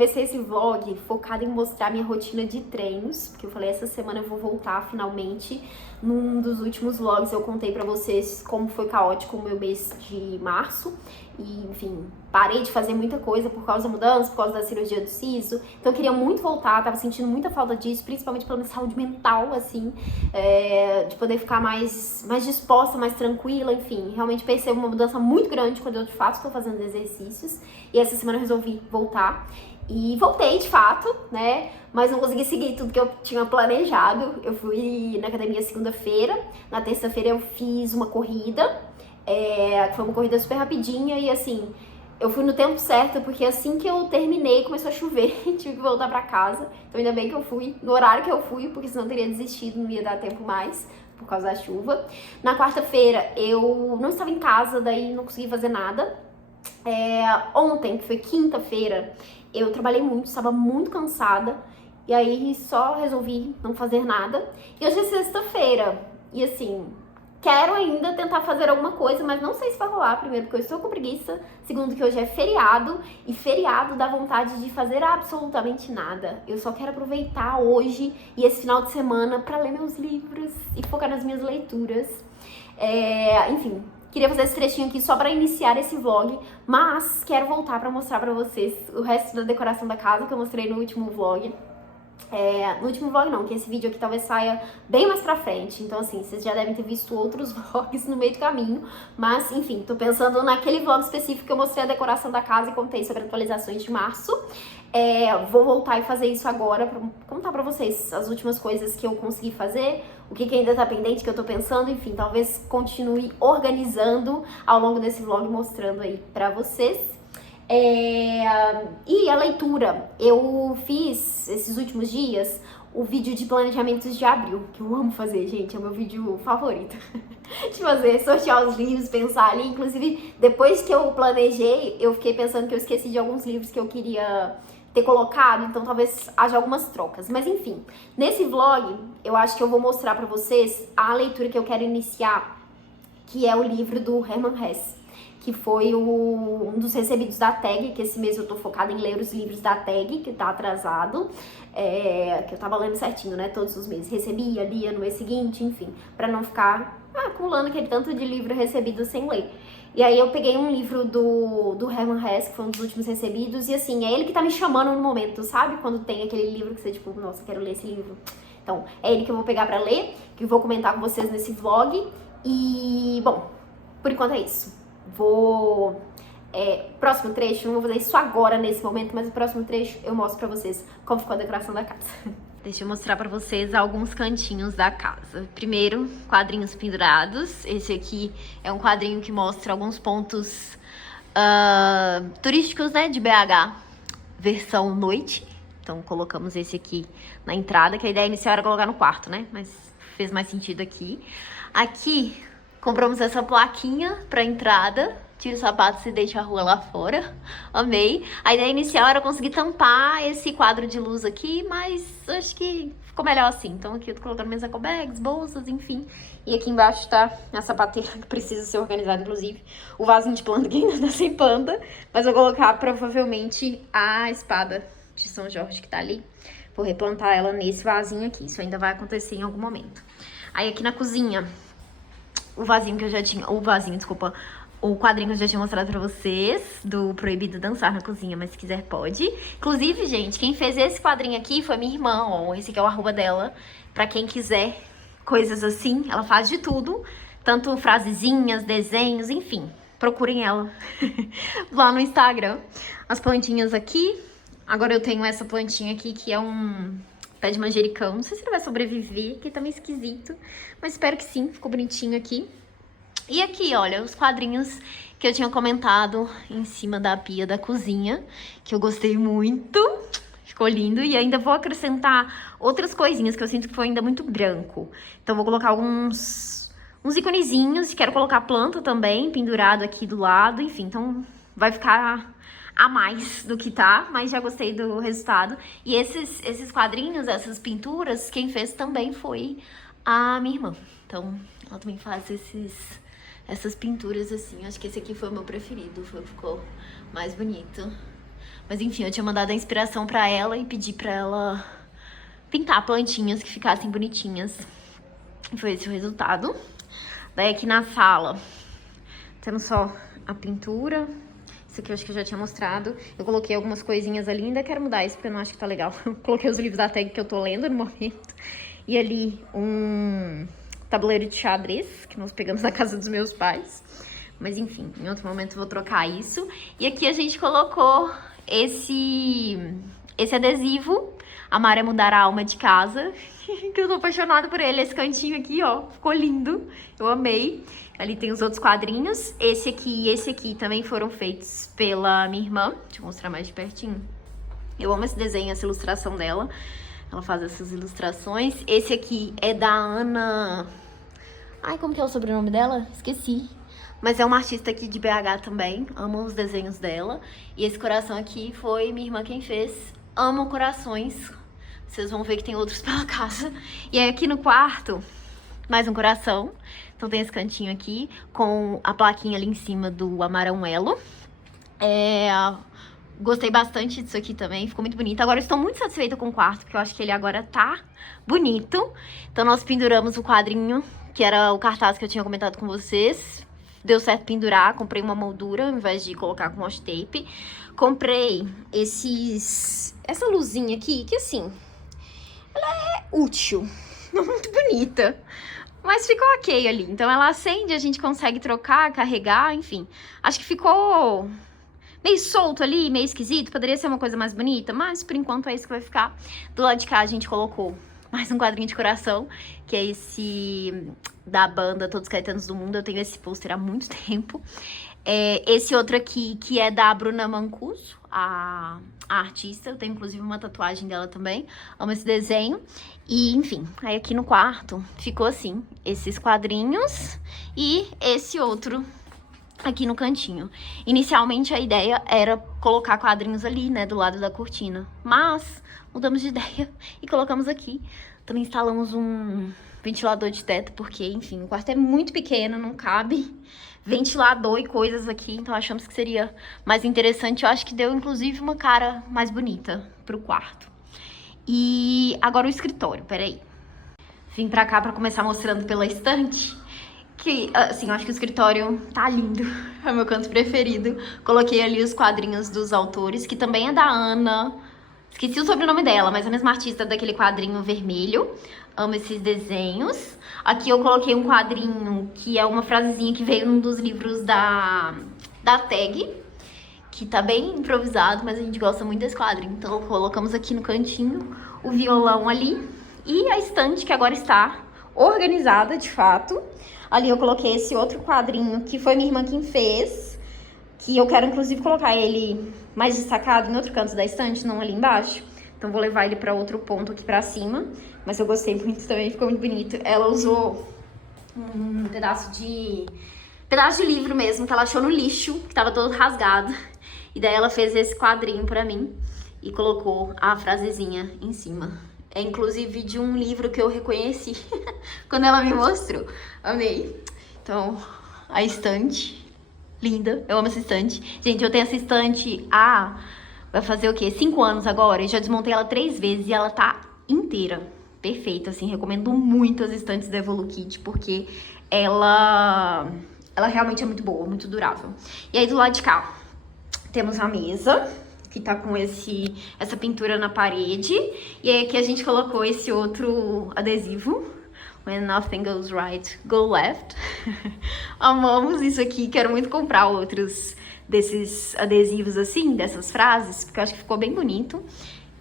comecei esse vlog focado em mostrar minha rotina de treinos, porque eu falei, essa semana eu vou voltar finalmente. Num dos últimos vlogs eu contei pra vocês como foi caótico o meu mês de março. E, enfim, parei de fazer muita coisa por causa da mudança, por causa da cirurgia do siso. Então eu queria muito voltar, tava sentindo muita falta disso, principalmente pela minha saúde mental, assim, de poder ficar mais disposta, mais tranquila, enfim. Realmente percebo uma mudança muito grande quando eu de fato estou fazendo exercícios. E essa semana eu resolvi voltar. E voltei de fato, né? Mas não consegui seguir tudo que eu tinha planejado. Eu fui na academia segunda-feira, na terça-feira eu fiz uma corrida. Foi uma corrida super rapidinha e assim, eu fui no tempo certo, porque assim que eu terminei começou a chover e tive que voltar pra casa. Então ainda bem que eu fui no horário que eu fui, porque senão eu teria desistido, não ia dar tempo mais por causa da chuva. Na quarta-feira eu não estava em casa, daí não consegui fazer nada. Ontem, que foi quinta-feira, eu trabalhei muito, estava muito cansada e aí só resolvi não fazer nada. E hoje é sexta-feira e assim, quero ainda tentar fazer alguma coisa, mas não sei se vai rolar. Primeiro, porque eu estou com preguiça. Segundo, que hoje é feriado. E feriado dá vontade de fazer absolutamente nada. Eu só quero aproveitar hoje e esse final de semana para ler meus livros e focar nas minhas leituras. Enfim, queria fazer esse trechinho aqui só para iniciar esse vlog. Mas quero voltar para mostrar para vocês o resto da decoração da casa que eu mostrei no último vlog. No último vlog não, que esse vídeo aqui talvez saia bem mais pra frente. Então assim, vocês já devem ter visto outros vlogs no meio do caminho. Mas enfim, tô pensando naquele vlog específico que eu mostrei a decoração da casa e contei sobre atualizações de março. Vou voltar e fazer isso agora pra contar pra vocês as últimas coisas que eu consegui fazer, o que ainda tá pendente, que eu tô pensando, enfim, talvez continue organizando ao longo desse vlog, mostrando aí pra vocês. E a leitura, eu fiz esses últimos dias o vídeo de planejamentos de abril, que eu amo fazer, gente, é o meu vídeo favorito de fazer, sortear os livros, pensar ali. Inclusive, depois que eu planejei, eu fiquei pensando que eu esqueci de alguns livros que eu queria ter colocado, então talvez haja algumas trocas. Mas enfim, nesse vlog, eu acho que eu vou mostrar pra vocês a leitura que eu quero iniciar, que é o livro do Hermann Hesse, que foi um dos recebidos da TAG, que esse mês eu tô focada em ler os livros da TAG, que tá atrasado, que eu tava lendo certinho, né, todos os meses. Recebia, lia no mês seguinte, enfim, pra não ficar acumulando aquele tanto de livro recebido sem ler. E aí eu peguei um livro do Hermann Hesse, que foi um dos últimos recebidos, e assim, é ele que tá me chamando no momento, sabe? Quando tem aquele livro que você, tipo, nossa, quero ler esse livro. Então, é ele que eu vou pegar pra ler, que eu vou comentar com vocês nesse vlog. E, bom, por enquanto é isso. Próximo trecho, não vou fazer isso agora nesse momento, mas o próximo trecho eu mostro pra vocês como ficou a decoração da casa. Deixa eu mostrar pra vocês alguns cantinhos da casa. Primeiro, quadrinhos pendurados. Esse aqui é um quadrinho que mostra alguns pontos turísticos, né, de BH, versão noite. Então colocamos esse aqui na entrada, que a ideia inicial era colocar no quarto, né, mas fez mais sentido aqui. Aqui compramos essa plaquinha pra entrada. Tira os sapatos e deixa a rua lá fora. Amei. A ideia inicial era conseguir tampar esse quadro de luz aqui, mas acho que ficou melhor assim. Então aqui eu tô colocando minhas ecobags, bolsas, enfim. E aqui embaixo tá a sapateira, que precisa ser organizada, inclusive. O vasinho de planta que ainda tá sem planta. Mas vou colocar provavelmente a espada de São Jorge que tá ali. Vou replantar ela nesse vasinho aqui. Isso ainda vai acontecer em algum momento. Aí aqui na cozinha, o quadrinho que eu já tinha mostrado pra vocês, do Proibido Dançar na Cozinha, mas se quiser pode. Inclusive, gente, quem fez esse quadrinho aqui foi minha irmã, ó, esse aqui é o arroba dela. Pra quem quiser coisas assim, ela faz de tudo, tanto frasezinhas, desenhos, enfim. Procurem ela lá no Instagram. As plantinhas aqui. Agora eu tenho essa plantinha aqui, que é um pé de manjericão. Não sei se ele vai sobreviver, que tá meio esquisito, mas espero que sim, ficou bonitinho aqui. E aqui, olha, os quadrinhos que eu tinha comentado em cima da pia da cozinha, que eu gostei muito, ficou lindo. E ainda vou acrescentar outras coisinhas que eu sinto que foi ainda muito branco. Então vou colocar uns iconezinhos, quero colocar planta também, pendurado aqui do lado, enfim. Então vai ficar a mais do que tá, mas já gostei do resultado. E esses quadrinhos, essas pinturas, quem fez também foi a minha irmã. Então ela também faz essas pinturas assim. Acho que esse aqui foi o meu preferido, ficou mais bonito. Mas enfim, eu tinha mandado a inspiração pra ela e pedi pra ela pintar plantinhas que ficassem bonitinhas. E foi esse o resultado. Daí aqui na sala, temos só a pintura. Isso aqui eu acho que eu já tinha mostrado. Eu coloquei algumas coisinhas ali, ainda quero mudar isso porque eu não acho que tá legal. Eu coloquei os livros da tag que eu tô lendo no momento. E ali um tabuleiro de xadrez, que nós pegamos na casa dos meus pais. Mas enfim, em outro momento eu vou trocar isso. E aqui a gente colocou esse adesivo, Amar é Mudar a Alma de Casa, que eu tô apaixonada por ele. Esse cantinho aqui, ó, ficou lindo. Eu amei. Ali tem os outros quadrinhos. Esse aqui e esse aqui também foram feitos pela minha irmã. Deixa eu mostrar mais de pertinho. Eu amo esse desenho, essa ilustração dela. Ela faz essas ilustrações. Esse aqui é da Ana... Ai, como que é o sobrenome dela? Esqueci. Mas é uma artista aqui de BH também. Amo os desenhos dela. E esse coração aqui foi minha irmã quem fez. Amo corações. Vocês vão ver que tem outros pela casa. E aí aqui no quarto, mais um coração. Então tem esse cantinho aqui, com a plaquinha ali em cima do Amaruelo. Gostei bastante disso aqui também, ficou muito bonito. Agora eu estou muito satisfeita com o quarto, porque eu acho que ele agora tá bonito. Então nós penduramos o quadrinho, que era o cartaz que eu tinha comentado com vocês. Deu certo pendurar, comprei uma moldura ao invés de colocar com washi tape. Comprei essa luzinha aqui, que assim, ela é útil, não muito bonita, mas ficou ok ali. Então ela acende, a gente consegue trocar, carregar, enfim. Acho que ficou meio solto ali, meio esquisito. Poderia ser uma coisa mais bonita, mas por enquanto é isso que vai ficar. Do lado de cá a gente colocou mais um quadrinho de coração, que é esse da banda Todos Caetanos do Mundo. Eu tenho esse pôster há muito tempo. Esse outro aqui, que é da Bruna Mancuso, a artista. Eu tenho inclusive uma tatuagem dela também. Amo esse desenho. E enfim, aí aqui no quarto ficou assim, esses quadrinhos e esse outro aqui no cantinho. Inicialmente a ideia era colocar quadrinhos ali, né, do lado da cortina. Mas mudamos de ideia e colocamos aqui. Também instalamos um ventilador de teto, porque, enfim, o quarto é muito pequeno, não cabe ventilador e coisas aqui. Então achamos que seria mais interessante. Eu acho que deu, inclusive, uma cara mais bonita pro quarto. E agora o escritório, peraí. Vim pra cá pra começar mostrando pela estante. Que, assim, eu acho que o escritório tá lindo. É o meu canto preferido. Coloquei ali os quadrinhos dos autores, que também é da Ana. Esqueci o sobrenome dela, mas é a mesma artista daquele quadrinho vermelho. Amo esses desenhos. Aqui eu coloquei um quadrinho que é uma frasezinha que veio num dos livros da tag, que tá bem improvisado, mas a gente gosta muito desse quadrinho. Então colocamos aqui no cantinho o violão ali e a estante, que agora está organizada de fato. Ali eu coloquei esse outro quadrinho que foi minha irmã quem fez, que eu quero inclusive colocar ele mais destacado em outro canto da estante, não ali embaixo. Então vou levar ele para outro ponto aqui pra cima, mas eu gostei muito também, ficou muito bonito. Ela usou um pedaço de livro mesmo, que ela achou no lixo, que tava todo rasgado. E daí ela fez esse quadrinho pra mim e colocou a frasezinha em cima. É inclusive de um livro que eu reconheci quando ela me mostrou. Amei. Então, a estante, linda. Eu amo essa estante. Gente, eu tenho essa estante vai fazer o quê? 5 anos agora. Eu já desmontei ela 3 vezes e ela tá inteira. Perfeita, assim. Recomendo muito as estantes da Evolukit, porque ela realmente é muito boa, muito durável. E aí, do lado de cá, temos a mesa, que tá com essa pintura na parede. E aí aqui a gente colocou esse outro adesivo. When nothing goes right, go left. Amamos isso aqui. Quero muito comprar outros desses adesivos assim, dessas frases, porque eu acho que ficou bem bonito.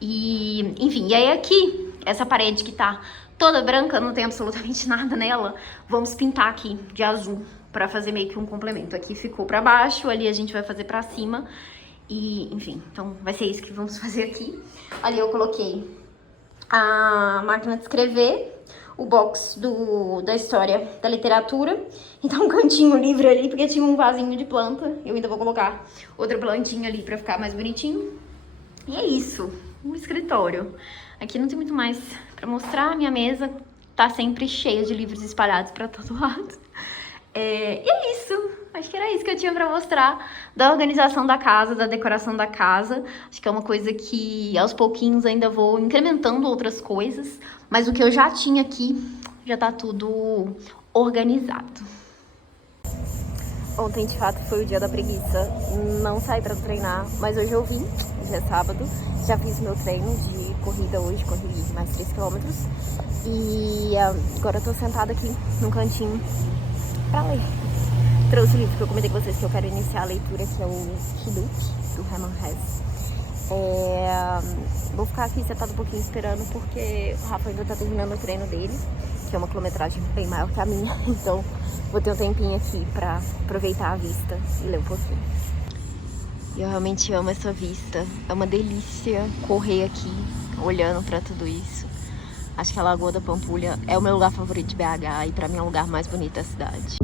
E, enfim, e aí aqui, essa parede que tá toda branca, não tem absolutamente nada nela, vamos pintar aqui de azul pra fazer meio que um complemento. Aqui ficou pra baixo, ali a gente vai fazer pra cima. E, enfim, então vai ser isso que vamos fazer aqui. Ali eu coloquei a máquina de escrever, o box da história da literatura. Então um cantinho livre ali, porque tinha um vasinho de planta. Eu ainda vou colocar outra plantinha ali pra ficar mais bonitinho. E é isso, o escritório. Aqui não tem muito mais pra mostrar. Minha mesa tá sempre cheia de livros espalhados pra todo lado. E é isso. acho que era isso que eu tinha pra mostrar da organização da casa, da decoração da casa. Acho que é uma coisa que aos pouquinhos ainda vou incrementando outras coisas, mas o que eu já tinha aqui já tá tudo organizado. Ontem, de fato, foi o dia da preguiça. Não saí pra treinar, mas hoje eu vim, hoje é sábado. Já fiz meu treino de corrida hoje, corri mais 3 quilômetros. E agora eu tô sentada aqui num cantinho pra ler. Trouxe o livro que eu comentei com vocês que eu quero iniciar a leitura, que é o Hiduk, do Hermann Hesse. Vou ficar aqui sentada um pouquinho esperando, porque o Rafa ainda tá terminando o treino dele, que é uma quilometragem bem maior que a minha, então vou ter um tempinho aqui pra aproveitar a vista e ler um pouquinho. Eu realmente amo essa vista, é uma delícia correr aqui, olhando pra tudo isso. Acho que a Lagoa da Pampulha é o meu lugar favorito de BH e pra mim é o lugar mais bonito da cidade.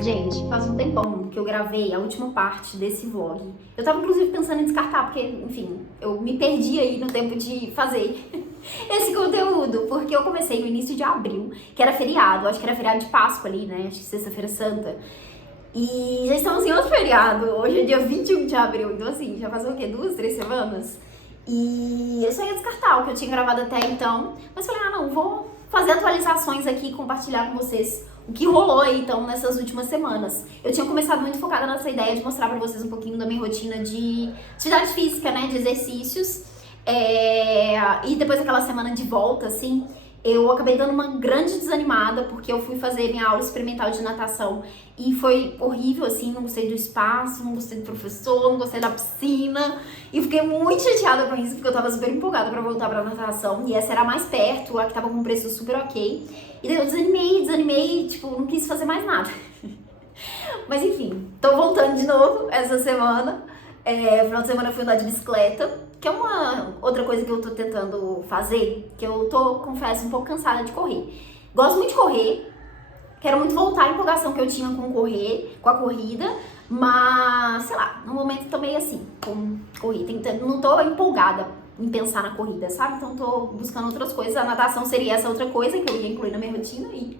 Gente, faz um tempão que eu gravei a última parte desse vlog. Eu tava inclusive pensando em descartar, porque, enfim, eu me perdi aí no tempo de fazer esse conteúdo, porque eu comecei no início de abril, que era feriado, acho que era feriado de Páscoa ali, né, acho que sexta-feira santa. E já estamos em outro feriado, hoje é dia 21 de abril, então assim, já faz o quê? 2, 3 semanas? E eu só ia descartar o que eu tinha gravado até então, mas falei, não, vou fazer atualizações aqui e compartilhar com vocês o que rolou aí, então, nessas últimas semanas. Eu tinha começado muito focada nessa ideia de mostrar pra vocês um pouquinho da minha rotina de atividade física, né, de exercícios. E depois daquela semana de volta, assim, eu acabei dando uma grande desanimada, porque eu fui fazer minha aula experimental de natação e foi horrível, assim, não gostei do espaço, não gostei do professor, não gostei da piscina, e fiquei muito chateada com isso, porque eu tava super empolgada pra voltar pra natação, e essa era a mais perto, a que tava com um preço super ok, e daí eu desanimei, tipo, não quis fazer mais nada. Mas enfim, tô voltando de novo essa semana, final de semana eu fui andar de bicicleta, que é uma outra coisa que eu tô tentando fazer, que eu tô, confesso, um pouco cansada de correr. Gosto muito de correr, quero muito voltar à empolgação que eu tinha com correr, com a corrida, mas, sei lá, no momento tô meio assim, com corrida, não tô empolgada em pensar na corrida, sabe? Então tô buscando outras coisas, a natação seria essa outra coisa que eu ia incluir na minha rotina e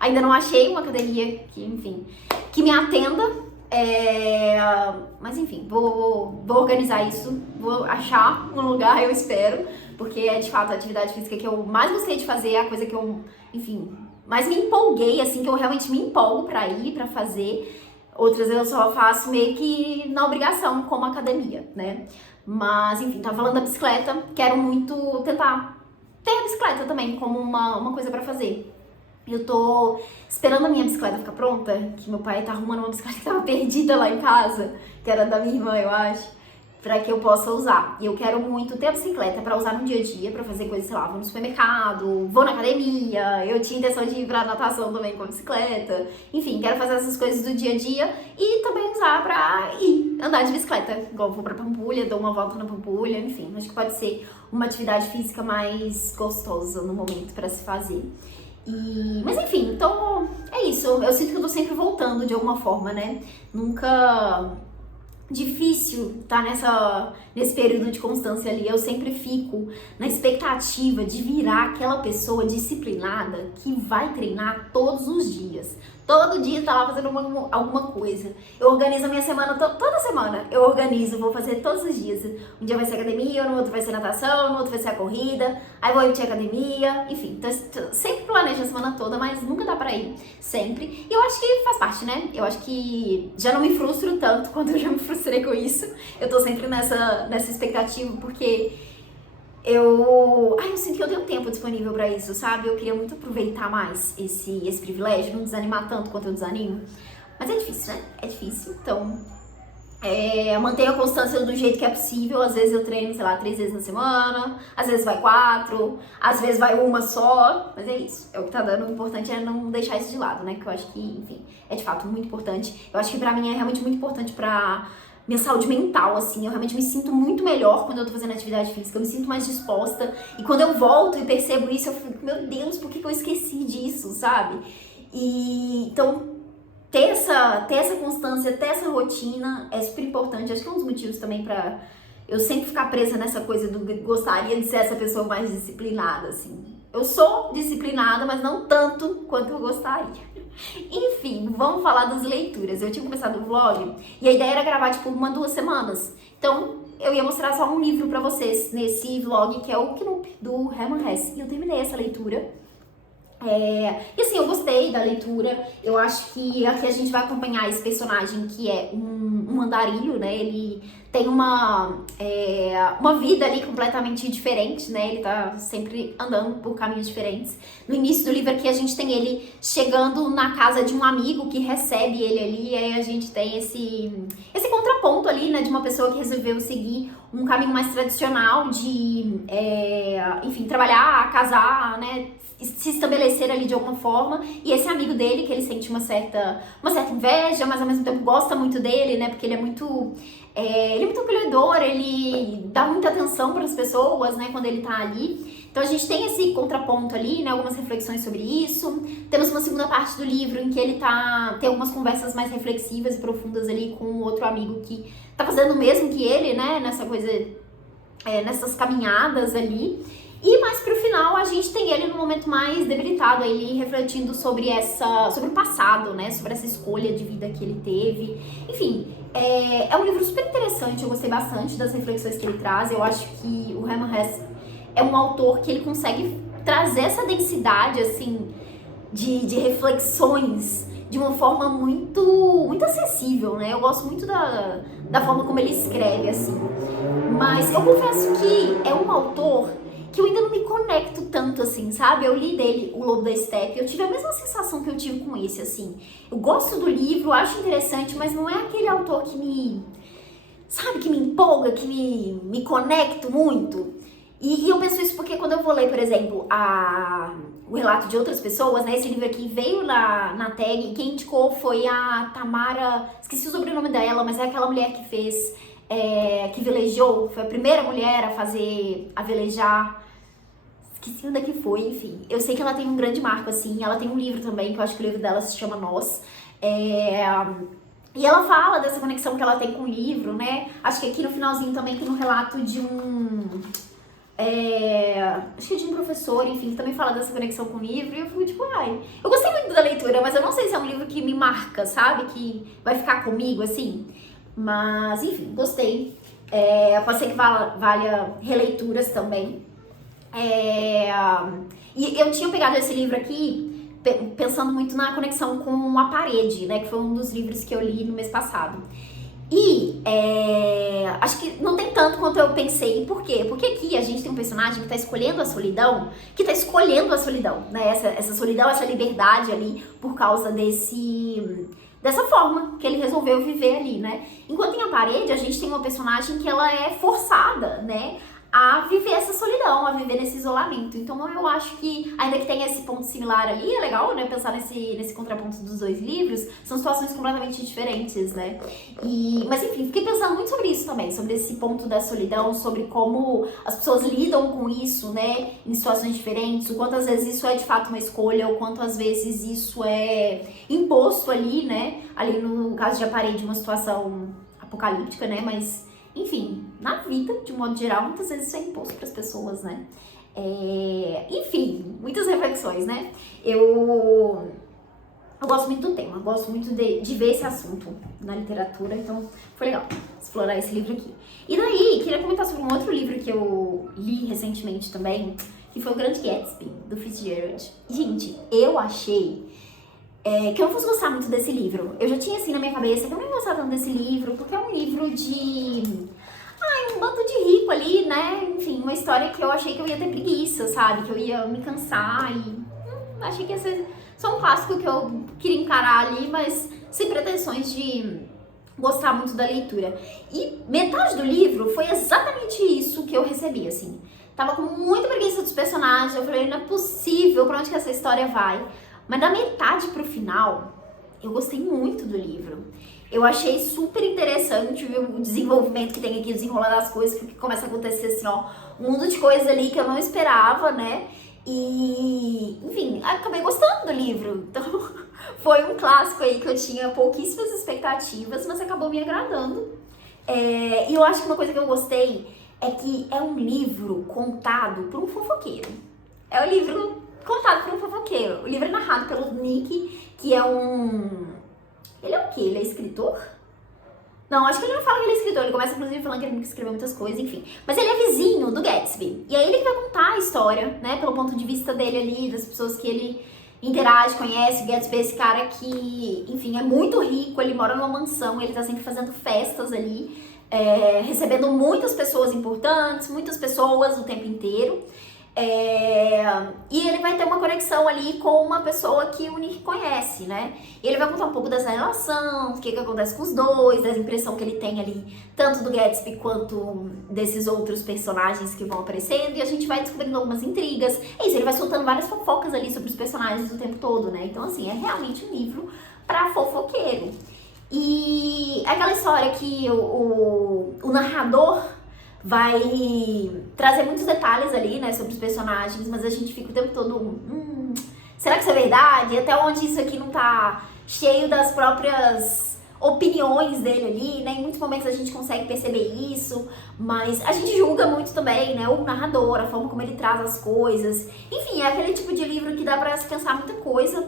ainda não achei uma academia que, enfim, que me atenda. Mas enfim, vou organizar isso, vou achar um lugar, eu espero, porque é de fato a atividade física que eu mais gostei de fazer, é a coisa que eu, enfim, mais me empolguei, assim, que eu realmente me empolgo pra ir, pra fazer. Outras eu só faço meio que na obrigação, como academia, né? Mas enfim, tava falando da bicicleta, quero muito tentar ter a bicicleta também como uma coisa pra fazer. Eu tô esperando a minha bicicleta ficar pronta, que meu pai tá arrumando uma bicicleta que tava perdida lá em casa, que era da minha irmã, eu acho, pra que eu possa usar. E eu quero muito ter a bicicleta pra usar no dia a dia, pra fazer coisas, sei lá, vou no supermercado, vou na academia, eu tinha intenção de ir pra natação também com a bicicleta. Enfim, quero fazer essas coisas do dia a dia e também usar pra ir andar de bicicleta. Igual vou pra Pampulha, dou uma volta na Pampulha, enfim, acho que pode ser uma atividade física mais gostosa no momento pra se fazer. Mas enfim, então é isso. Eu sinto que eu tô sempre voltando de alguma forma, né? Nunca difícil tá nesse período de constância ali. Eu sempre fico na expectativa de virar aquela pessoa disciplinada que vai treinar todos os dias. Todo dia tá lá fazendo alguma coisa. Eu organizo a minha semana, toda semana eu organizo, vou fazer todos os dias. Um dia vai ser academia, no outro vai ser natação, no outro vai ser a corrida, aí vou repetir a academia, enfim. Então, sempre planejo a semana toda, mas nunca dá pra ir, sempre. E eu acho que faz parte, né? Eu acho que já não me frustro tanto quanto eu já me frustrei com isso. Eu tô sempre nessa expectativa, porque eu sinto que eu tenho tempo disponível pra isso, sabe? Eu queria muito aproveitar mais esse privilégio, não desanimar tanto quanto eu desanimo. Mas é difícil, né? É difícil, então Mantenho a constância do jeito que é possível. Às vezes eu treino, sei lá, 3 vezes na semana, às vezes vai 4, às vezes vai uma só, mas é isso, é o que tá dando. O importante é não deixar isso de lado, né, que eu acho que, enfim, é de fato muito importante. Eu acho que pra mim é realmente muito importante pra minha saúde mental, assim, eu realmente me sinto muito melhor quando eu tô fazendo atividade física, eu me sinto mais disposta, e quando eu volto e percebo isso, eu fico, meu Deus, por que eu esqueci disso, sabe? E, então, ter essa constância, ter essa rotina é super importante. Acho que é um dos motivos também pra eu sempre ficar presa nessa coisa do gostaria de ser essa pessoa mais disciplinada, assim. Eu sou disciplinada, mas não tanto quanto eu gostaria. Enfim, vamos falar das leituras. Eu tinha começado o vlog e a ideia era gravar, tipo, 2 semanas. Então, eu ia mostrar só um livro pra vocês nesse vlog, que é o Knoop, do Hermann Hesse. E eu terminei essa leitura. E assim, eu gostei da leitura. Eu acho que aqui a gente vai acompanhar esse personagem que é um andarilho, né? Ele tem uma vida ali completamente diferente, né? Ele tá sempre andando por caminhos diferentes. No início do livro aqui a gente tem ele chegando na casa de um amigo que recebe ele ali, e aí a gente tem esse contraponto ali, né? De uma pessoa que resolveu seguir um caminho mais tradicional de, enfim, trabalhar, casar, né? Se estabelecer ali de alguma forma, e esse amigo dele, que ele sente uma certa inveja, mas ao mesmo tempo gosta muito dele, né, porque ele é muito acolhedor, ele dá muita atenção para as pessoas, né, quando ele tá ali. Então a gente tem esse contraponto ali, né, algumas reflexões sobre isso. Temos uma segunda parte do livro em que ele tem algumas conversas mais reflexivas e profundas ali com um outro amigo que tá fazendo o mesmo que ele, né, nessa coisa, nessas caminhadas ali. E mais pro final a gente tem ele no momento mais debilitado, ele refletindo sobre o passado, né? Sobre essa escolha de vida que ele teve. Enfim, é um livro super interessante, eu gostei bastante das reflexões que ele traz. Eu acho que o Hermann Hesse é um autor que ele consegue trazer essa densidade, assim, de reflexões de uma forma muito acessível, né? Eu gosto muito da forma como ele escreve, assim. Mas eu confesso que é um autor que eu ainda não me conecto tanto, assim, sabe? Eu li dele O Lobo da Steppe, eu tive a mesma sensação que eu tive com esse, assim. Eu gosto do livro, acho interessante, mas não é aquele autor que que me empolga, que me conecto muito. E eu penso isso porque quando eu vou ler, por exemplo, o relato de outras pessoas, né? Esse livro aqui veio na tag, e quem indicou foi a Tamara, esqueci o sobrenome dela, mas é aquela mulher que fez, que velejou, foi a primeira mulher a velejar. Esqueci onde é que foi, enfim. Eu sei que ela tem um grande marco, assim. Ela tem um livro também, que eu acho que o livro dela se chama Nós. E ela fala dessa conexão que ela tem com o livro, né? Acho que aqui no finalzinho também tem um relato de acho que é de um professor, enfim, que também fala dessa conexão com o livro. E eu fico tipo, eu gostei muito da leitura, mas eu não sei se é um livro que me marca, sabe? Que vai ficar comigo, assim. Mas, enfim, gostei. Pode ser que valha releituras também. E eu tinha pegado esse livro aqui pensando muito na conexão com a parede, né? Que foi um dos livros que eu li no mês passado. E acho que não tem tanto quanto eu pensei. Por quê? Porque aqui a gente tem um personagem que tá escolhendo a solidão, né? Essa solidão, essa liberdade ali, por causa dessa forma que ele resolveu viver ali, né? Enquanto em A Parede, a gente tem uma personagem que ela é forçada, né? A viver essa solidão, a viver nesse isolamento. Então eu acho que, ainda que tenha esse ponto similar ali, é legal, né, pensar nesse contraponto dos dois livros, são situações completamente diferentes, né? Mas enfim, fiquei pensando muito sobre isso também, sobre esse ponto da solidão, sobre como as pessoas lidam com isso, né, em situações diferentes, o quanto às vezes isso é de fato uma escolha, o quanto às vezes isso é imposto ali, né, ali no caso de A Parede, uma situação apocalíptica, né, mas... Enfim, na vida, de um modo geral, muitas vezes isso é imposto para as pessoas, né? Enfim, muitas reflexões, né? Eu gosto muito do tema, gosto muito de ver esse assunto na literatura, então foi legal explorar esse livro aqui. E daí, queria comentar sobre um outro livro que eu li recentemente também, que foi O Grande Gatsby, do Fitzgerald. Gente, eu achei... que eu não fosse gostar muito desse livro. Eu já tinha assim na minha cabeça que eu não ia gostar tanto desse livro, porque é um livro de... um bando de rico ali, né? Enfim, uma história que eu achei que eu ia ter preguiça, sabe? Que eu ia me cansar e... achei que ia ser só um clássico que eu queria encarar ali, mas sem pretensões de gostar muito da leitura. E metade do livro foi exatamente isso que eu recebi, assim. Tava com muita preguiça dos personagens, eu falei, não é possível, pra onde que essa história vai? Mas da metade pro final, eu gostei muito do livro. Eu achei super interessante o desenvolvimento que tem aqui, o desenrolar das coisas, porque começa a acontecer assim, ó, um mundo de coisas ali que eu não esperava, né? E, enfim, acabei gostando do livro. Então, foi um clássico aí que eu tinha pouquíssimas expectativas, mas acabou me agradando. E eu acho que uma coisa que eu gostei é que é um livro contado por um fofoqueiro. É um livro contado por um fofoqueiro. O livro é narrado pelo Nick, que é um... Ele é o quê? Ele é escritor? Não, acho que ele não fala que ele é escritor. Ele começa, inclusive, falando que ele escreveu muitas coisas, enfim. Mas ele é vizinho do Gatsby. E aí ele que vai contar a história, né? Pelo ponto de vista dele ali, das pessoas que ele interage, conhece. O Gatsby é esse cara que, enfim, é muito rico. Ele mora numa mansão. Ele tá sempre fazendo festas ali. Recebendo muitas pessoas importantes, muitas pessoas o tempo inteiro. E ele vai ter uma conexão ali com uma pessoa que o Nick conhece, né? E ele vai contar um pouco dessa relação, o que acontece com os dois, da impressão que ele tem ali, tanto do Gatsby quanto desses outros personagens que vão aparecendo, e a gente vai descobrindo algumas intrigas. É isso, ele vai soltando várias fofocas ali sobre os personagens o tempo todo, né? Então, assim, é realmente um livro pra fofoqueiro. E aquela história que o narrador vai trazer muitos detalhes ali, né, sobre os personagens, mas a gente fica o tempo todo, será que isso é verdade? E até onde isso aqui não tá cheio das próprias opiniões dele ali, né? Em muitos momentos a gente consegue perceber isso, mas a gente julga muito também, né, o narrador, a forma como ele traz as coisas. Enfim, é aquele tipo de livro que dá pra se pensar muita coisa.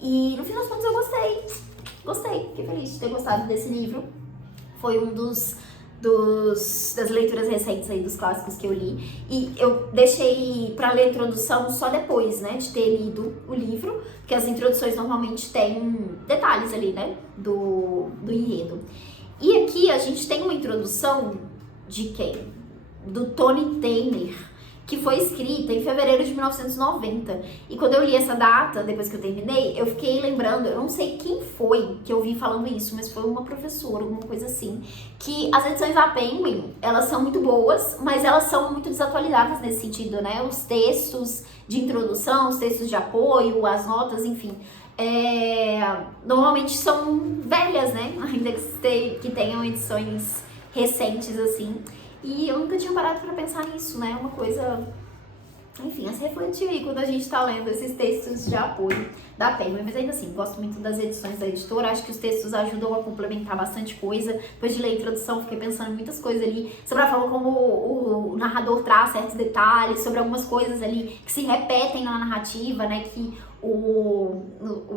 E no fim das contas eu gostei, fiquei feliz de ter gostado desse livro. Foi um das leituras recentes aí, dos clássicos que eu li. E eu deixei pra ler a introdução só depois, né, de ter lido o livro, porque as introduções normalmente têm detalhes ali, né, do enredo. E aqui a gente tem uma introdução de quem? Do Tony Tanner, que foi escrita em fevereiro de 1990. E quando eu li essa data, depois que eu terminei, eu fiquei lembrando, eu não sei quem foi que eu vi falando isso, mas foi uma professora, alguma coisa assim, que as edições da Penguin, elas são muito boas, mas elas são muito desatualizadas nesse sentido, né? Os textos de introdução, os textos de apoio, as notas, enfim, normalmente são velhas, né? Ainda que tenham edições recentes, assim. E eu nunca tinha parado pra pensar nisso, né? Uma coisa, enfim, a se refletir aí quando a gente tá lendo esses textos de apoio da Penguin. Mas ainda assim, gosto muito das edições da editora. Acho que os textos ajudam a complementar bastante coisa. Depois de ler a introdução, fiquei pensando em muitas coisas ali. Sobre a forma como o narrador traz certos detalhes. Sobre algumas coisas ali que se repetem na narrativa, né? Que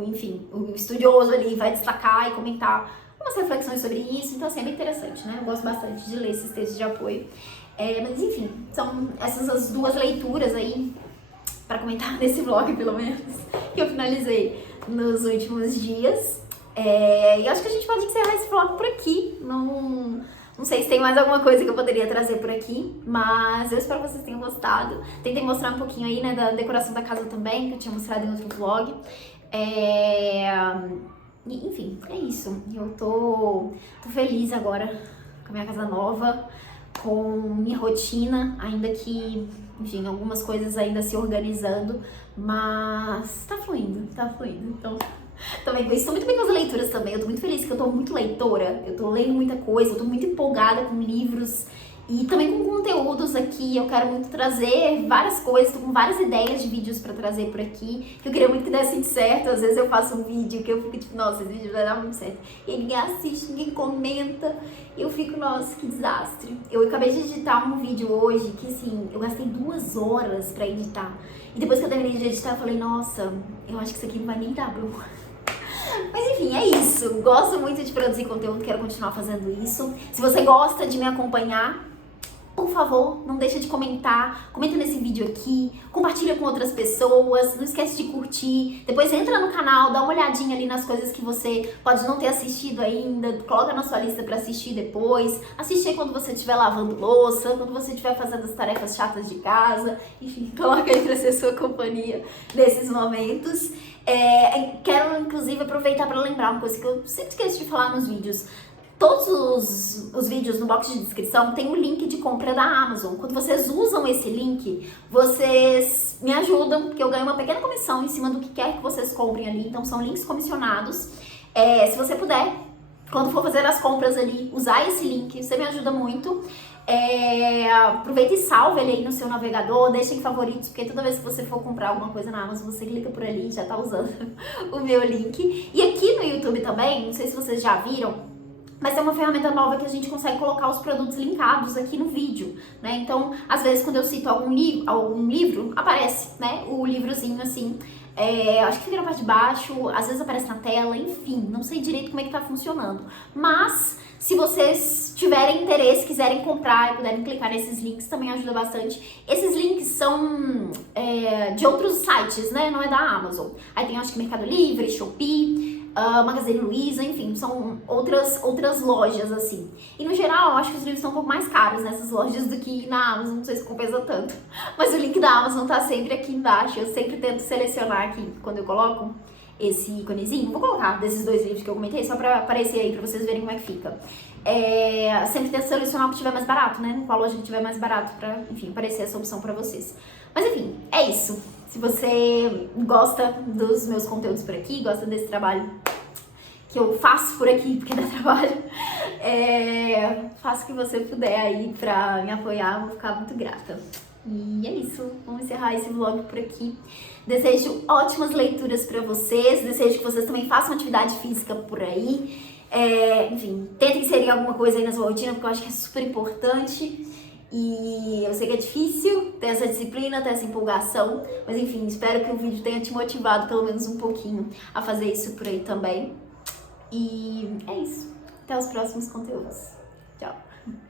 enfim, o estudioso ali vai destacar e comentar umas reflexões sobre isso, então assim, é bem interessante, né? Eu gosto bastante de ler esses textos de apoio. Mas enfim, são essas as duas leituras aí, pra comentar nesse vlog, pelo menos, que eu finalizei nos últimos dias. E acho que a gente pode encerrar esse vlog por aqui. Não sei se tem mais alguma coisa que eu poderia trazer por aqui, mas eu espero que vocês tenham gostado. Tentei mostrar um pouquinho aí, né, da decoração da casa também, que eu tinha mostrado em outro vlog. Enfim, é isso. Eu tô feliz agora com a minha casa nova, com minha rotina, ainda que, enfim, algumas coisas ainda se organizando, mas tá fluindo. Então, também estou muito bem com as leituras também. Eu tô muito feliz que eu tô muito leitora, eu tô lendo muita coisa, eu tô muito empolgada com livros e também com conteúdos aqui. Eu quero muito trazer várias coisas, tô com várias ideias de vídeos pra trazer por aqui, que eu queria muito que dessem certo. Às vezes eu faço um vídeo que eu fico tipo, nossa, esse vídeo vai dar muito certo, e aí ninguém assiste, ninguém comenta, e eu fico, nossa, que desastre. Eu acabei de editar um vídeo hoje que, assim, eu gastei 2 horas pra editar, e depois que eu terminei de editar eu falei, nossa, eu acho que isso aqui não vai nem dar, Bru. Mas enfim, é isso. Gosto muito de produzir conteúdo, quero continuar fazendo isso. Se você gosta de me acompanhar, por favor, não deixa de comentar, comenta nesse vídeo aqui, compartilha com outras pessoas, não esquece de curtir, depois entra no canal, dá uma olhadinha ali nas coisas que você pode não ter assistido ainda, coloca na sua lista pra assistir depois, assiste aí quando você estiver lavando louça, quando você estiver fazendo as tarefas chatas de casa, enfim, coloca aí pra ser sua companhia nesses momentos. Quero, inclusive, aproveitar para lembrar uma coisa que eu sempre esqueço de falar nos vídeos. Todos os vídeos no box de descrição tem um link de compra da Amazon. Quando vocês usam esse link, vocês me ajudam, porque eu ganho uma pequena comissão em cima do que quer que vocês comprem ali. Então são links comissionados. Se você puder, quando for fazer as compras ali, usar esse link, você me ajuda muito. Aproveita e salve ele aí no seu navegador, deixa em favoritos, porque toda vez que você for comprar alguma coisa na Amazon, você clica por ali e já tá usando o meu link. E aqui no YouTube também, não sei se vocês já viram, mas tem uma ferramenta nova que a gente consegue colocar os produtos linkados aqui no vídeo, né? Então, às vezes, quando eu cito algum livro, aparece, né? O livrozinho assim, acho que fica na parte de baixo, às vezes aparece na tela, enfim, não sei direito como é que tá funcionando. Mas, se vocês tiverem interesse, quiserem comprar e puderem clicar nesses links, também ajuda bastante. Esses links são de outros sites, né? Não é da Amazon. Aí tem, acho que Mercado Livre, Shopee, Magazine Luiza, enfim, são outras lojas, assim. E no geral, eu acho que os livros estão um pouco mais caros nessas lojas do que na Amazon, não sei se compensa tanto. Mas o link da Amazon tá sempre aqui embaixo, eu sempre tento selecionar aqui, quando eu coloco esse íconezinho. Vou colocar desses 2 livros que eu comentei, só pra aparecer aí, pra vocês verem como é que fica. Sempre tento selecionar o que tiver mais barato, né? Qual loja que tiver mais barato, pra, enfim, aparecer essa opção pra vocês. Mas enfim, é isso. Se você gosta dos meus conteúdos por aqui, gosta desse trabalho que eu faço por aqui, porque dá trabalho, faça o que você puder aí pra me apoiar, vou ficar muito grata. E é isso, vamos encerrar esse vlog por aqui. Desejo ótimas leituras pra vocês, desejo que vocês também façam atividade física por aí. Enfim, tentem inserir alguma coisa aí na sua rotina, porque eu acho que é super importante. E eu sei que é difícil ter essa disciplina, ter essa empolgação, mas enfim, espero que o vídeo tenha te motivado pelo menos um pouquinho a fazer isso por aí também. E é isso. Até os próximos conteúdos. Tchau!